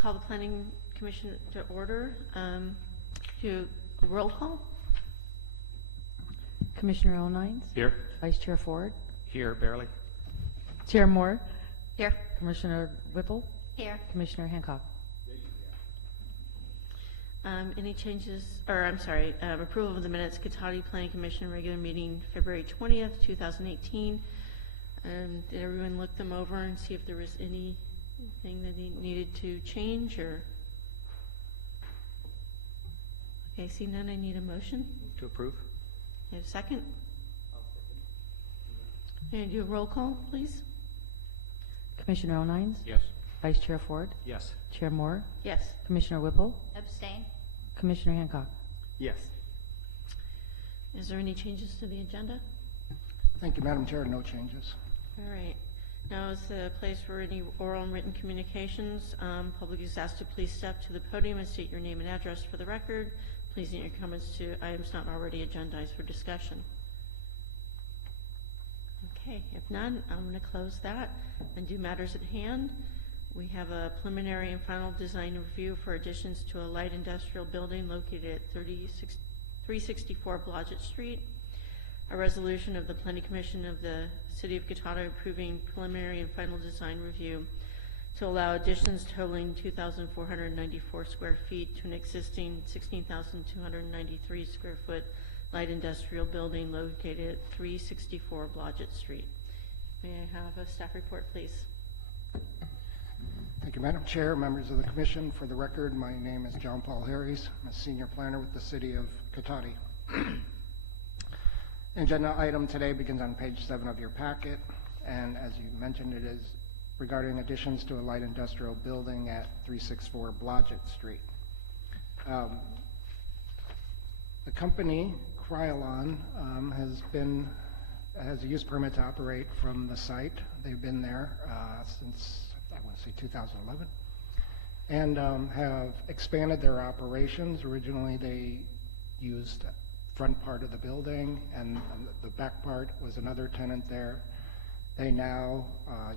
call the Planning Commission to order. Do a roll call. Commissioner O'Nines? Here. Vice Chair Ford? Here, barely. Chair Moore? Here. Commissioner Whipple? Here. Commissioner Hancock? Any changes, or I'm sorry, approval of the minutes, Cotati Planning Commission regular meeting, February 20th, 2018. Did everyone look them over and see if there was anything that needed to change, or? Okay, see none, I need a motion. To approve. You have a second? Can you do a roll call, please? Commissioner O'Nines? Yes. Vice Chair Ford? Yes. Chair Moore? Yes. Commissioner Whipple? Abstain. Commissioner Hancock? Yes. Is there any changes to the agenda? Thank you, Madam Chair. No changes. All right. Now is the place for any oral and written communications. Public is asked to please step to the podium and state your name and address for the record. Please limit your comments to items not already agendized for discussion. Okay, if none, I'm going to close that and do matters at hand. We have a preliminary and final design review for additions to a light industrial building located at 364 Blodgett Street. A resolution of the Planning Commission of the City of Cotati approving preliminary and final design review to allow additions totaling 2,494 square feet to an existing 16,293 square foot light industrial building located at 364 Blodgett Street. May I have a staff report, please? Thank you, Madam Chair, members of the Commission. For the record, my name is John Paul Harries. I'm a senior planner with the City of Cotati. Agenda item today begins on page 7 of your packet, and as you mentioned, it is regarding additions to a light industrial building at 364 Blodgett Street. The company, Krylon, has a use permit to operate from the site. They've been there since, I want to say, 2011, and have expanded their operations. Originally, they used front part of the building, and the back part was another tenant there. They now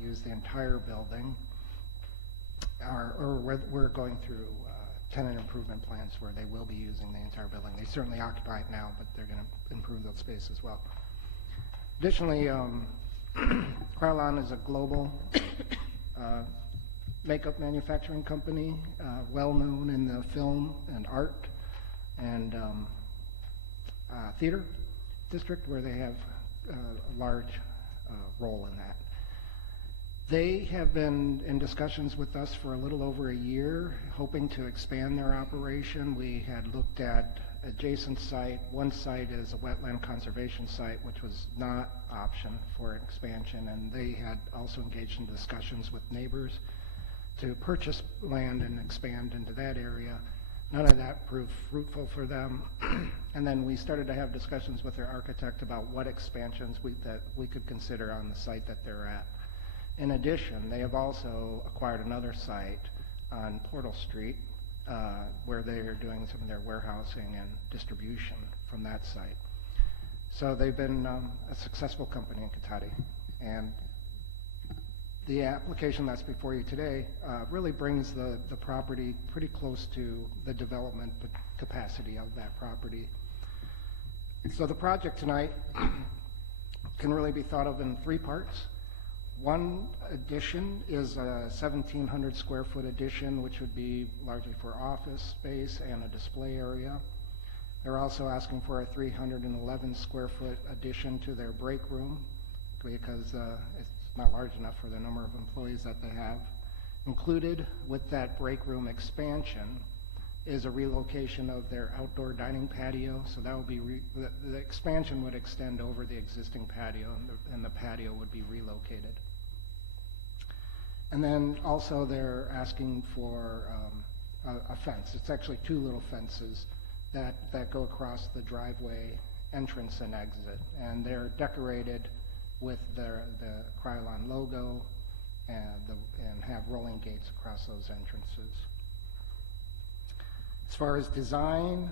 use the entire building, or we're going through tenant improvement plans where they will be using the entire building. They certainly occupy it now, but they're going to improve that space as well. Additionally, Krylon is a global makeup manufacturing company, well known in the film and art and theater district, where they have a large role in that. They have been in discussions with us for a little over a year, hoping to expand their operation. We had looked at adjacent site. One site is a wetland conservation site, which was not option for expansion, and they had also engaged in discussions with neighbors to purchase land and expand into that area. None of that proved fruitful for them. And then we started to have discussions with their architect about what expansions that we could consider on the site that they're at. In addition, they have also acquired another site on Portal Street where they are doing some of their warehousing and distribution from that site. So they've been a successful company in Cotati. And the application that's before you today really brings the property pretty close to the development capacity of that property. So the project tonight can really be thought of in 3 parts. One addition is a 1,700 square foot addition, which would be largely for office space and a display area. They're also asking for a 311 square foot addition to their break room because it's not large enough for the number of employees that they have. Included with that break room expansion is a relocation of their outdoor dining patio. So that would be the expansion would extend over the existing patio, and the patio would be relocated. And then also they're asking for a fence. It's actually 2 little fences that go across the driveway entrance and exit, and they're decorated with the Krylon logo and have rolling gates across those entrances. As far as design,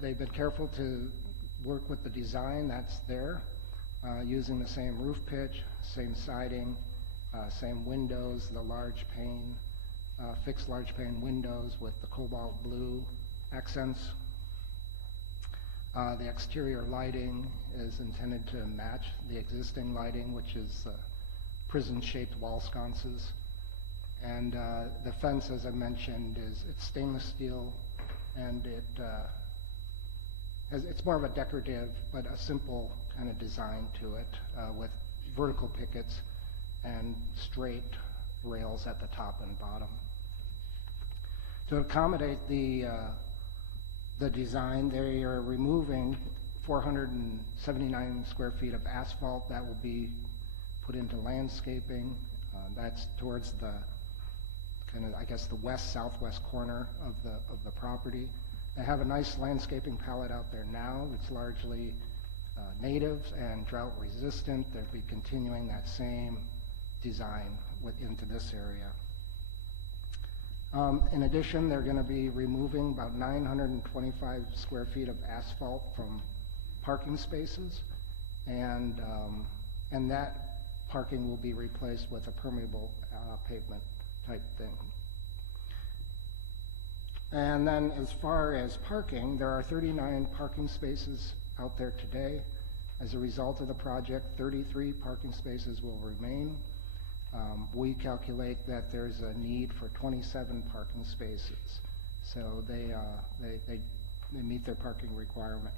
they've been careful to work with the design that's there, using the same roof pitch, same siding, same windows, the large pane, fixed large pane windows with the cobalt blue accents. The exterior lighting is intended to match the existing lighting, which is prison-shaped wall sconces. And the fence, as I mentioned, it's stainless steel, and it's more of a decorative, but a simple kind of design to it, with vertical pickets and straight rails at the top and bottom. To accommodate the design, they are removing 479 square feet of asphalt that will be put into landscaping. That's towards the kind of, I guess, the west-southwest corner of the property. They have a nice landscaping palette out there now. It's largely native and drought resistant. They'll be continuing that same design into this area. In addition, they're going to be removing about 925 square feet of asphalt from parking spaces, and that parking will be replaced with a permeable pavement type thing. And then as far as parking, there are 39 parking spaces out there today. As a result of the project, 33 parking spaces will remain. We calculate that there's a need for 27 parking spaces. So they meet their parking requirement.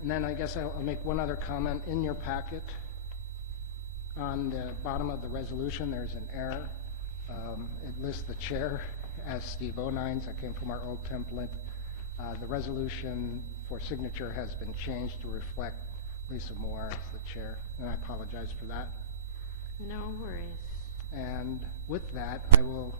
And then I guess I'll make one other comment. In your packet, on the bottom of the resolution, there's an error. It lists the chair as Steve O'Nines. That came from our old template. The resolution for signature has been changed to reflect Lisa Moore as the chair, and I apologize for that. No worries. And with that, I will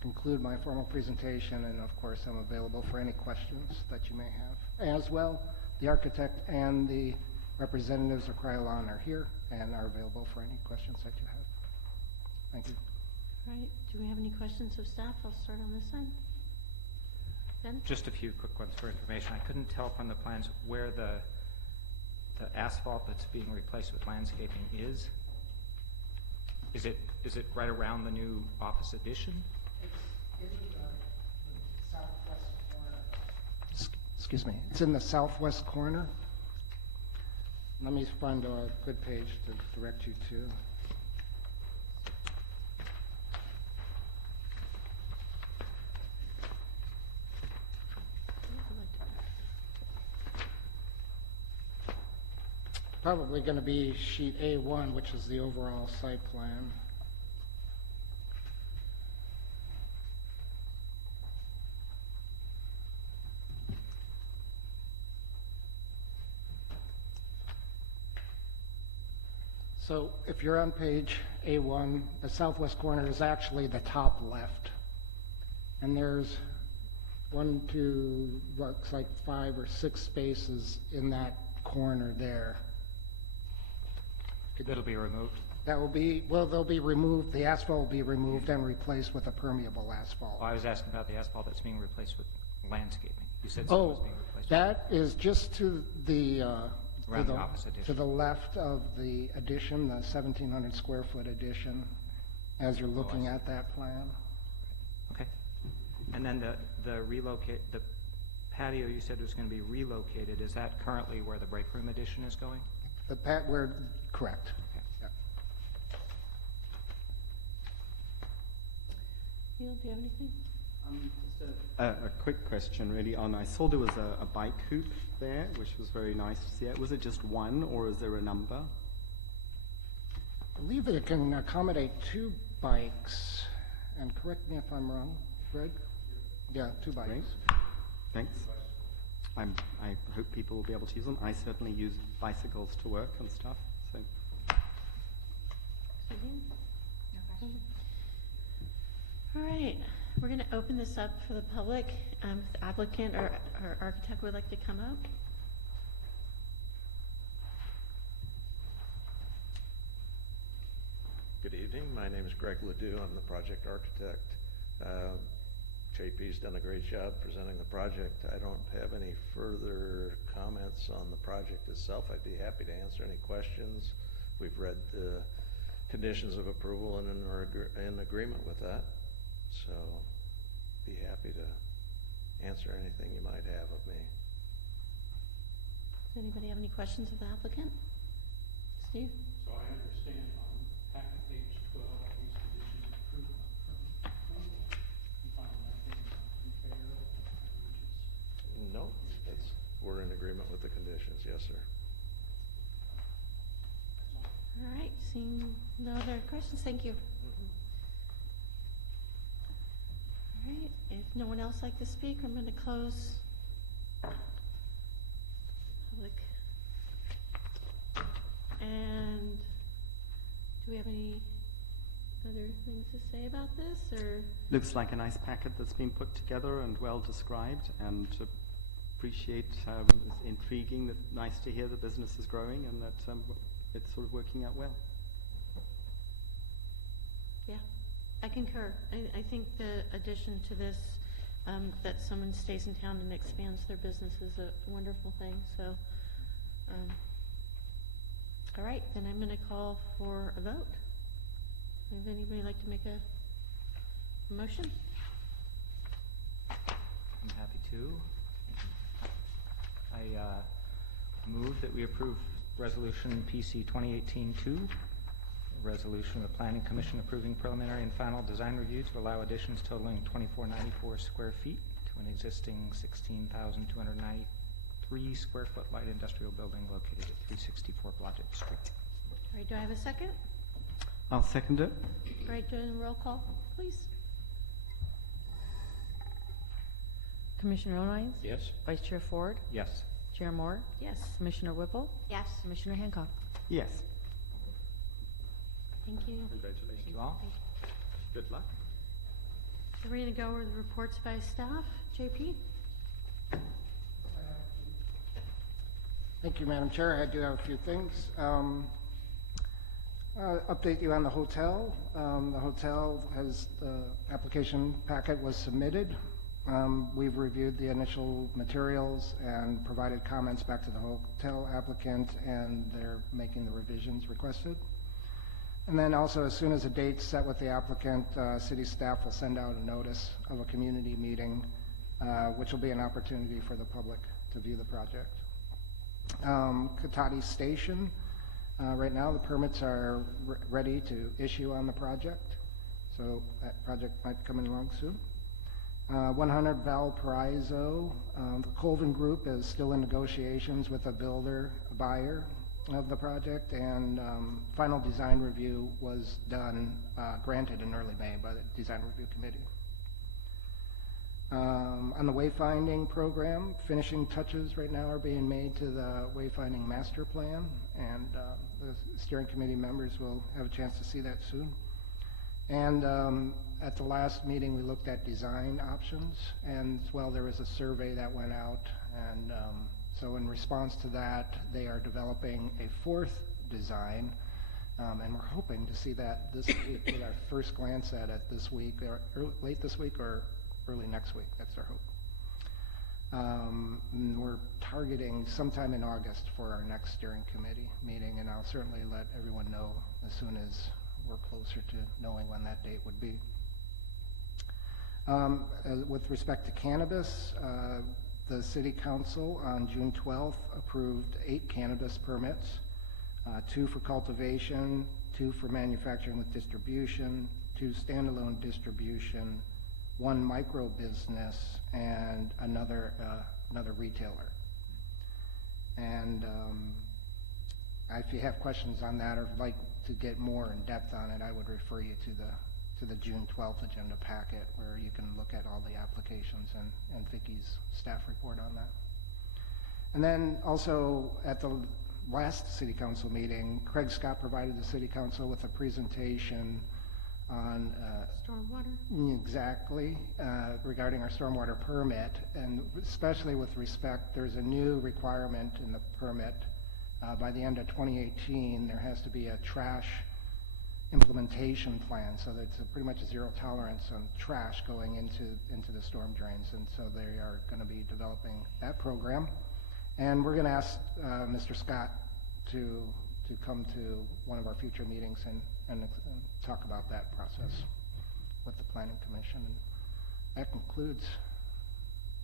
conclude my formal presentation, and of course I'm available for any questions that you may have. As well, the architect and the representatives of Krylon are here and are available for any questions that you have. Thank you. All right, do we have any questions of staff? I'll start on this side. Ben? Just a few quick ones for information. I couldn't tell from the plans where the asphalt that's being replaced with landscaping is. Is it right around the new office addition? It's in the southwest corner. Excuse me. It's in the southwest corner. Let me find a good page to direct you to. Probably going to be sheet A1, which is the overall site plan. So if you're on page A1, the southwest corner is actually the top left. And there's looks like 5 or 6 spaces in that corner there. It'll be removed? That will be, well, they'll be removed, the asphalt will be removed and replaced with a permeable asphalt. Well, I was asking about the asphalt that's being replaced with landscaping. You said something was Oh, being replaced with that is just to the, around the office addition. to the left of the addition, the 1,700 square foot addition, as you're looking at that plan. Okay. And then the patio you said was going to be relocated. Is that currently where the break room addition is going? Correct. Okay. Yeah. Neil, do you have anything? Just a quick question really on, I saw there was a bike hoop there, which was very nice to see. Was it just one, or is there a number? I believe it can accommodate 2 bikes, and correct me if I'm wrong, Greg? Yeah, 2 bikes. Great. Thanks. I hope people will be able to use them. I certainly use bicycles to work and stuff. So. All right, we're going to open this up for the public. If the applicant or architect would like to come up. Good evening. My name is Greg Ledoux. I'm the project architect. JP's done a great job presenting the project. I don't have any further comments on the project itself. I'd be happy to answer any questions. We've read the conditions of approval and in agreement with that. So be happy to answer anything you might have of me. Does anybody have any questions of the applicant? Steve? So I understand on packet page 12, these conditions of approval, you find nothing unfair or outrageous? No, we're in agreement with the conditions, yes, sir. All right, seeing no other questions, thank you. All right, if no one else like to speak, I'm going to close public. And do we have any other things to say about this, or? Looks like a nice packet that's been put together and well described, and appreciate, it's intriguing, that nice to hear the business is growing and that it's sort of working out well. Yeah, I concur. I think the addition to this, that someone stays in town and expands their business is a wonderful thing, so. All right, then I'm going to call for a vote. Would anybody like to make a motion? I'm happy to. I move that we approve Resolution PC 2018-2, a resolution of the Planning Commission approving preliminary and final design review to allow additions totaling 2494 square feet to an existing 16,293 square foot light industrial building located at 364 Blodgett Street. All right, do I have a second? I'll second it. All right, doing a roll call, please. Commissioner O'Neill? Yes. Vice Chair Ford? Yes. Chair Moore? Yes. Commissioner Whipple? Yes. Commissioner Hancock? Yes. Thank you. Congratulations. Thank you all. Good luck. So we're going to go over the reports by staff. JP? Thank you, Madam Chair. I do have a few things. Update you on the hotel. The hotel has, the application packet was submitted. We've reviewed the initial materials and provided comments back to the hotel applicant, and they're making the revisions requested. And then also, as soon as a date's set with the applicant, city staff will send out a notice of a community meeting, which will be an opportunity for the public to view the project. Cotati Station, right now the permits are ready to issue on the project, so that project might be coming along soon. 100 Valparaiso, the Colvin Group is still in negotiations with a builder, a buyer of the project, and final design review was done, granted in early May by the Design Review Committee. On the wayfinding program, finishing touches right now are being made to the wayfinding master plan, and the steering committee members will have a chance to see that soon. And at the last meeting, we looked at design options, and as well, there was a survey that went out, and so in response to that, they are developing a fourth design, and we're hoping to see that this week, with our first glance at it this week, or late this week, or early next week. That's our hope. And we're targeting sometime in August for our next steering committee meeting, and I'll certainly let everyone know as soon as we're closer to knowing when that date would be. With respect to cannabis, the City Council on June 12th approved 8 cannabis permits, 2 for cultivation, 2 for manufacturing with distribution, 2 standalone distribution, 1 micro business, and another retailer. And if you have questions on that or like to get more in depth on it, I would refer you to the June 12th agenda packet, where you can look at all the applications and Vicky's staff report on that. And then also at the last City Council meeting, Craig Scott provided the City Council with a presentation on Stormwater? exactly regarding our stormwater permit, and especially with respect, there's a new requirement in the permit. By the end of 2018, there has to be a trash implementation plan, so that's pretty much a zero tolerance on trash going into the storm drains, and so they are going to be developing that program. And we're going to ask Mr. Scott to to come to one of our future meetings and talk about that process with the Planning Commission. And that concludes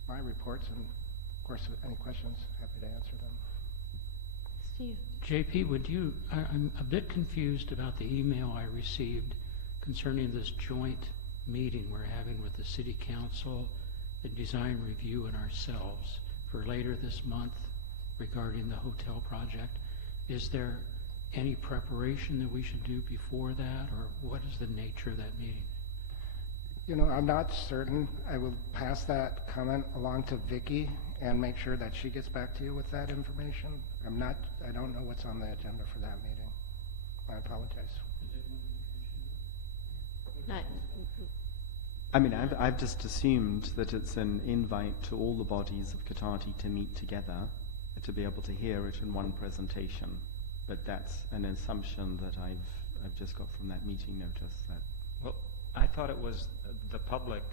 my reports, and of course, any questions, happy to answer them. Steve? JP, I'm a bit confused about the email I received concerning this joint meeting we're having with the City Council, the Design Review, and ourselves for later this month regarding the hotel project. Is there any preparation that we should do before that, or what is the nature of that meeting? You know, I'm not certain. I will pass that comment along to Vicki and make sure that she gets back to you with that information. I don't know what's on the agenda for that meeting. I apologize. Not, I mean, I've just assumed that it's an invite to all the bodies of Cotati to meet together, to be able to hear it in one presentation. But that's an assumption that I've just got from that meeting notice. That Well, I thought it was the public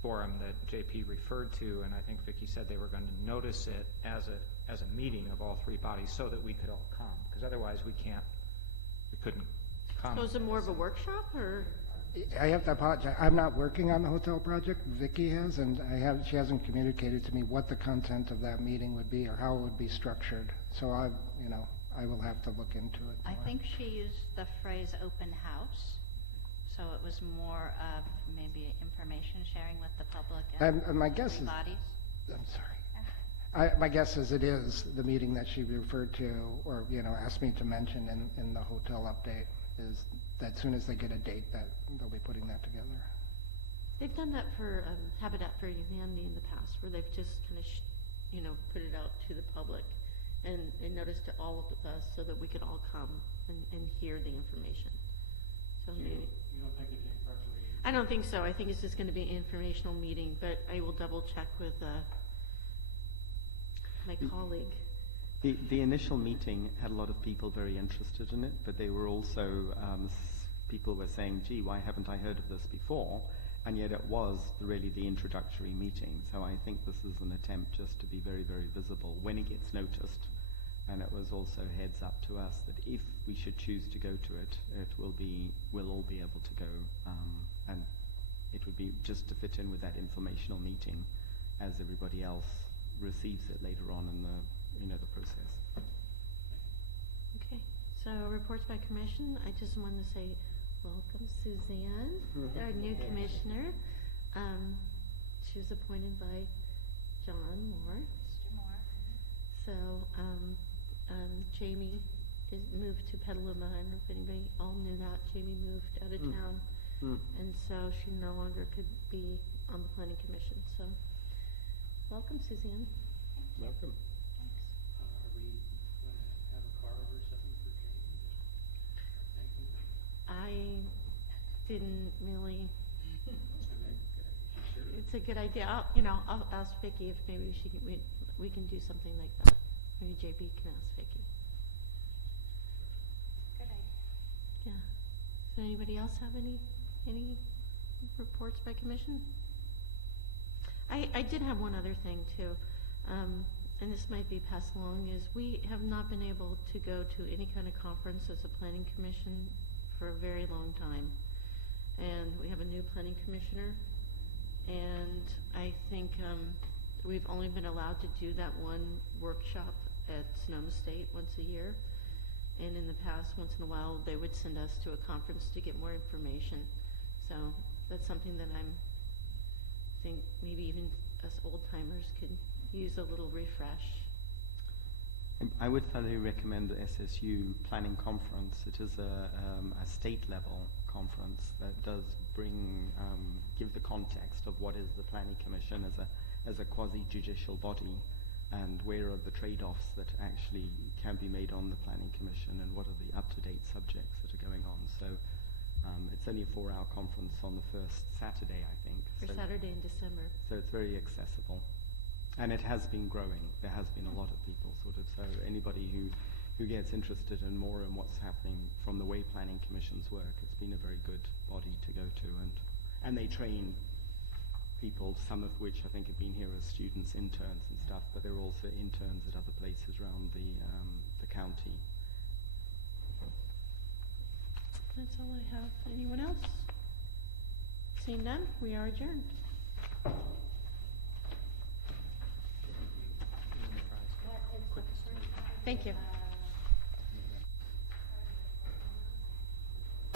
forum that JP referred to, and I think Vicki said they were going to notice it as a meeting of all three bodies so that we could all come, because otherwise we couldn't come. so is it more of a workshop, or? I have to apologize. I'm not working on the hotel project. Vicki has, and she hasn't communicated to me what the content of that meeting would be or how it would be structured. So I will have to look into it I more. think she used the phrase open house, so it was more of maybe information sharing with the public And my guess three is, bodies. I'm sorry. My guess is it is the meeting that she referred to, or asked me to mention in the hotel update, is that as soon as they get a date that they'll be putting that together. They've done that for Habitat for Humanity in the past, where they've just kind of, put it out to the public and notice to all of us so that we could all come and hear the information. So maybe. You don't think there's any preparation? I don't think so. I think it's just going to be an informational meeting, but I will double check with my colleague. the initial meeting had a lot of people very interested in it, but they were also people were saying, "Gee, why haven't I heard of this before?" And yet it was really the introductory meeting. So I think this is an attempt just to be very, very visible when it gets noticed. And it was also heads up to us that if we should choose to go to it, we'll all be able to go, and it would be just to fit in with that informational meeting as everybody else receives it later on in the process. Okay, so reports by commission. I just wanted to say welcome Suzanne, our new commissioner. She was appointed by John Moore. Mr. Moore. So Jamie is moved to Petaluma. I don't know if anybody all knew that. Jamie moved out of town, and so she no longer could be on the planning commission. So welcome, Suzanne. Welcome. Thanks. Are we going to have a card or something for Jamie? Thank you. I didn't really. It's a good idea. I'll ask Vicki if maybe we can do something like that. Maybe JB can ask Vicki. Good idea. Yeah. Does anybody else have any reports by commission? I did have one other thing too, and this might be passed along, is we have not been able to go to any kind of conference as a planning commission for a very long time. And we have a new planning commissioner, and I think we've only been allowed to do that one workshop at Sonoma State once a year. And in the past, once in a while, they would send us to a conference to get more information. So that's something that think maybe even us old timers could use a little refresh. I would thoroughly recommend the SSU planning conference. It is a state level conference that does give the context of what is the planning commission as a quasi-judicial body, and where are the trade-offs that actually can be made on the planning commission, and what are the up-to-date subjects that are going on. So it's only a 4-hour conference on the first Saturday, I think. For Saturday in December. So it's very accessible. And it has been growing. There has been a lot of people so anybody who gets interested in more in what's happening from the way planning commissions work, it's been a very good body to go to, and they train people, some of which I think have been here as students, interns and stuff, but they're also interns at other places around the county. That's all I have. Anyone else? Seeing none, we are adjourned. Thank you.